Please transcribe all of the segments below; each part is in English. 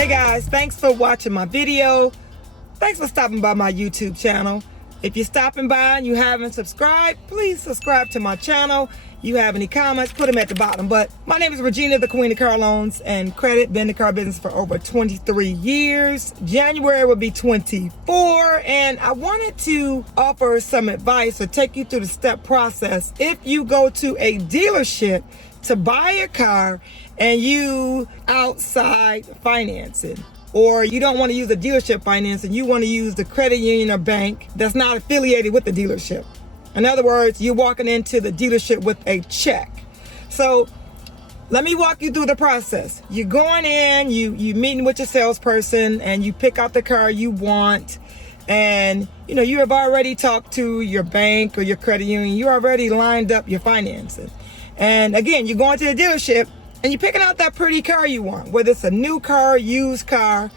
Hey guys, thanks for watching my video. Thanks for stopping by my YouTube channel. If you're stopping by and you haven't subscribed, please subscribe to my channel. You have any comments, put them at the bottom. But my name is Regina, the Queen of Car Loans and Credit. Been in the car business for over 23 years. January will be 24. And I wanted to offer some advice or take you through the step process. If you go to a dealership to buy a car and you outside financing, or you don't want to use the dealership financing, you want to use the credit union or bank that's not affiliated with the dealership. In other words, you're walking into the dealership with a check. So let me walk you through the process. You're going in, you meeting with your salesperson, and you pick out the car you want. And you have already talked to your bank or your credit union. You already lined up your financing. And again, you're going to the dealership and you're picking out that pretty car you want, whether it's a new car, used car,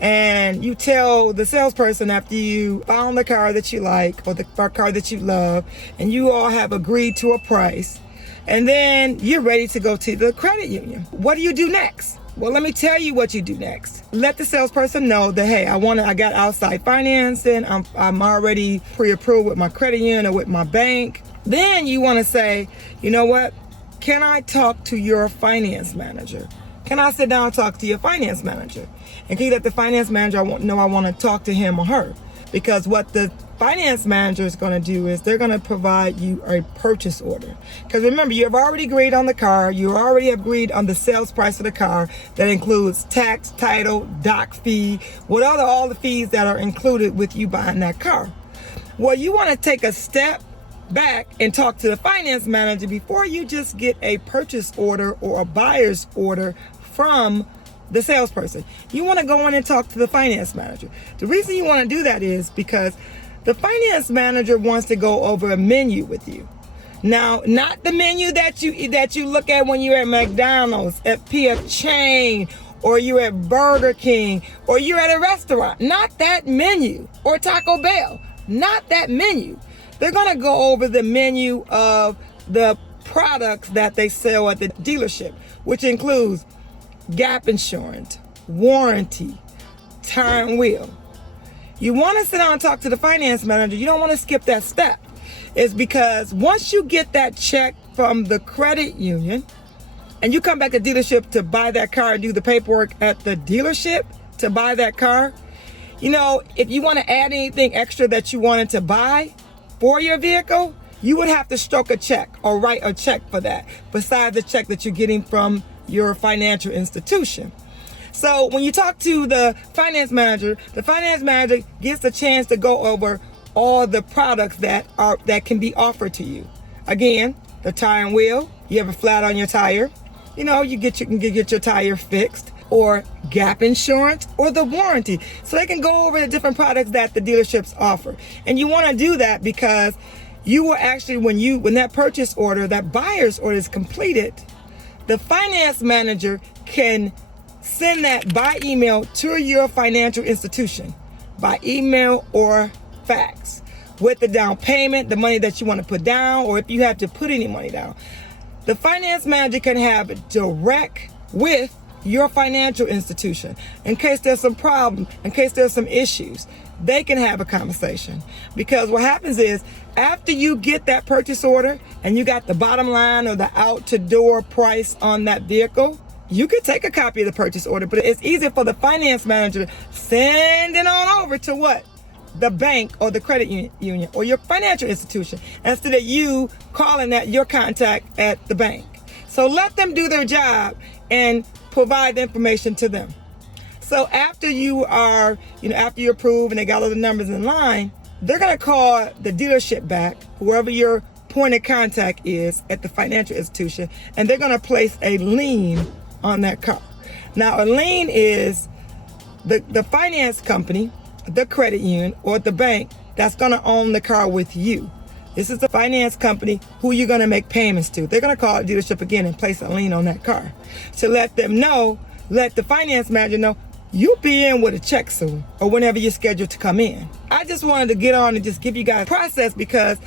and you tell the salesperson after you found the car that you like or the car that you love, and you all have agreed to a price, and then you're ready to go to the credit union. What do you do next? Well, let me tell you what you do next. Let the salesperson know that, hey, I got outside financing. I'm already pre-approved with my credit union or with my bank. Then you want to say, you know what? Can I talk to your finance manager? Can I sit down and talk to your finance manager? And can you let the finance manager know I want to talk to him or her? Because what the finance manager is going to do is they're going to provide you a purchase order. Because remember, you have already agreed on the car. You already agreed on the sales price of the car. That includes tax, title, doc fee, what are all the fees that are included with you buying that car. Well, you want to take a step back and talk to the finance manager before you just get a purchase order or a buyer's order from the salesperson. You want to go in and talk to the finance manager. The reason you want to do that is because the finance manager wants to go over a menu with you. Now, not the menu that you look at when you're at McDonald's, at PF Chain, or you're at Burger King, or you're at a restaurant. Not that menu. Or Taco Bell. Not that menu. They're going to go over the menu of the products that they sell at the dealership, which includes gap insurance, warranty, tire and wheel. You want to sit down and talk to the finance manager. You don't want to skip that step. It's because once you get that check from the credit union and you come back to the dealership to buy that car and do the paperwork at the dealership to buy that car, if you want to add anything extra that you wanted to buy for your vehicle, you would have to stroke a check or write a check for that, besides the check that you're getting from your financial institution. So when you talk to the finance manager gets a chance to go over all the products that can be offered to you. Again, the tire and wheel. You have a flat on your tire. You can get your tire fixed, or gap insurance, or the warranty. So they can go over the different products that the dealerships offer. And you want to do that because you will actually, when that purchase order, that buyer's order is completed, the finance manager can send that by email to your financial institution, by email or fax, with the down payment, the money that you want to put down, or if you have to put any money down. The finance manager can have it direct with your financial institution. In case there's some problem, in case there's some issues, they can have a conversation. Because what happens is, after you get that purchase order and you got the bottom line or the out-to-door price on that vehicle, you could take a copy of the purchase order, but it's easier for the finance manager to send it on over to what? The bank or the credit union or your financial institution, instead of you calling that your contact at the bank. So let them do their job and provide the information to them. So after you are, after you're approved and they got all the numbers in line, they're going to call the dealership back, whoever your point of contact is at the financial institution, and they're going to place a lien on that car. Now, a lien is the finance company, the credit union, or the bank that's going to own the car with you. This is the finance company who you're going to make payments to. They're going to call the dealership again and place a lien on that car. To let the finance manager know, you'll be in with a check soon, or whenever you're scheduled to come in. I just wanted to get on and just give you guys a process, because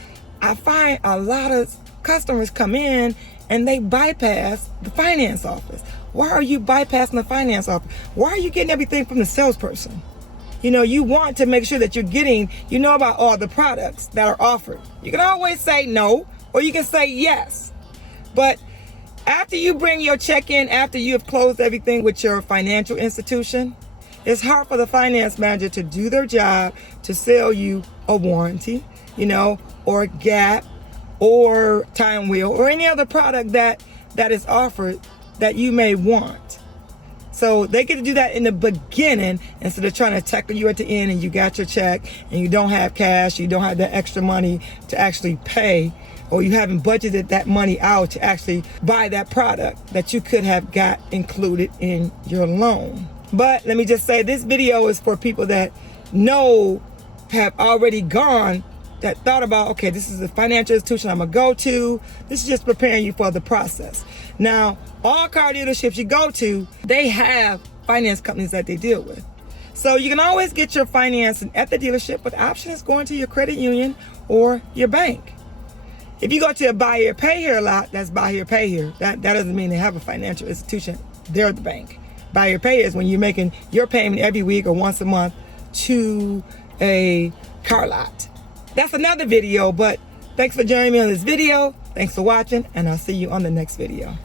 I find a lot of customers come in and they bypass the finance office. Why are you bypassing the finance office? Why are you getting everything from the salesperson? You want to make sure that you're getting, about all the products that are offered. You can always say no, or you can say yes. But after you bring your check in, after you have closed everything with your financial institution, it's hard for the finance manager to do their job to sell you a warranty, or Gap, or Time Wheel, or any other product that is offered that you may want. So they get to do that in the beginning instead of trying to tackle you at the end, and you got your check and you don't have cash, you don't have that extra money to actually pay, or you haven't budgeted that money out to actually buy that product that you could have got included in your loan. But let me just say, this video is for people that have already gone, that thought about, okay, this is the financial institution I'm gonna go to. This is just preparing you for the process. Now, all car dealerships you go to, they have finance companies that they deal with. So you can always get your financing at the dealership, but the option is going to your credit union or your bank. If you go to a buy here, pay here lot, that's buy here, pay here. That doesn't mean they have a financial institution. They're the bank. Buy here, pay here is when you're making your payment every week or once a month to a car lot. That's another video, but thanks for joining me on this video. Thanks for watching, and I'll see you on the next video.